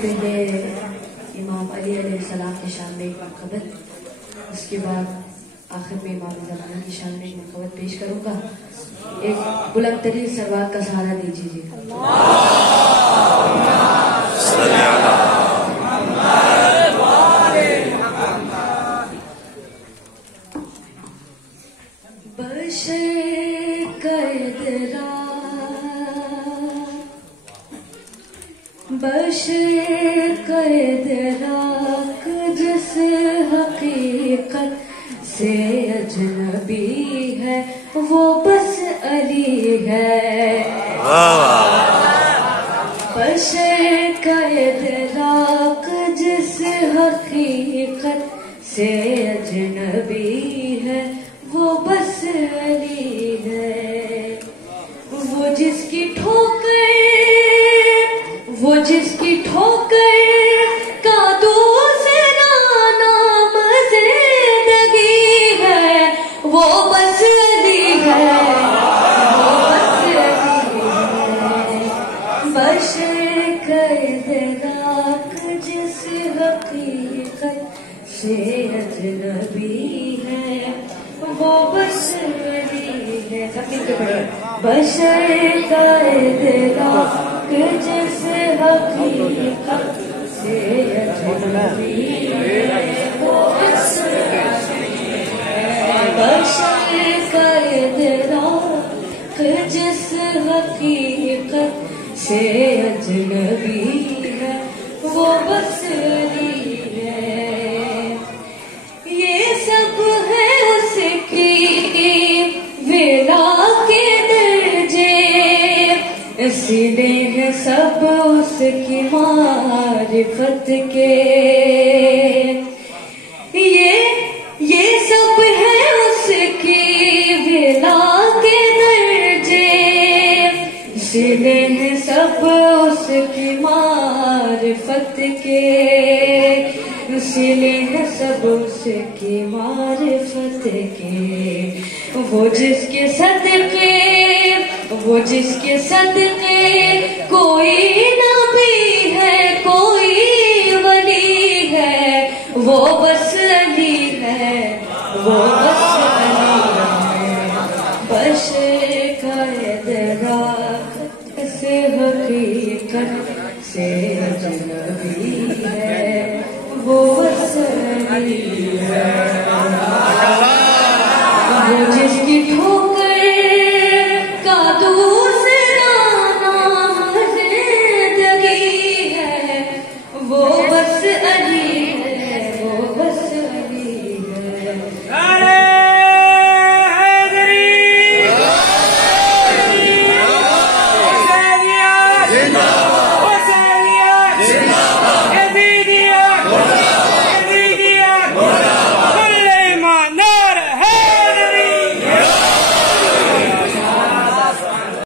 سے پہلے امام علی علیہ السلام کی شان میں ایک منقبت، اس کے بعد آخر میں امام زمانہ کی شان میں ایک منقبت پیش کروں گا. ایک بلند ترین سروات کا سہارا دیجیے. بشر قید راک جس حقیقت سے اجنبی ہے وہ بس علی ہے. بشر قید راک جس حقیقت سے اجنبی ہے وہ بس علی ہے. وہ جس کی ٹھوکر کا دوسرا نام زندگی ہے وہ بس علی ہے. بشر قید راک جس حقیقت سے اجنبی ہے وہ بس علی ہے. بشر قید راک جس حقیقت سے اجنبی ہے وہ بس علی ہے. بشر قید راک جس حقیقت سے اجنبی ہے وہ بس علی ہے. یہ سب ہے اس کی ولا کے درجے، سیدھے ہیں سب اس کی معرفت کے. یہ سب ہے اس کی ولا کے درجے، سیدھے ہیں سب اس کی معرفت کے. سلے ہیں سب اس کی معرفت کے. وہ جس کے صدقے کوئی نبی ہے کوئی ولی ہے وہ بس علی ہے وہ بس علی ہے. بشر قید راک سے حقیقت سے اجنبی ہے وہ بس علی ہے. وہ جس کی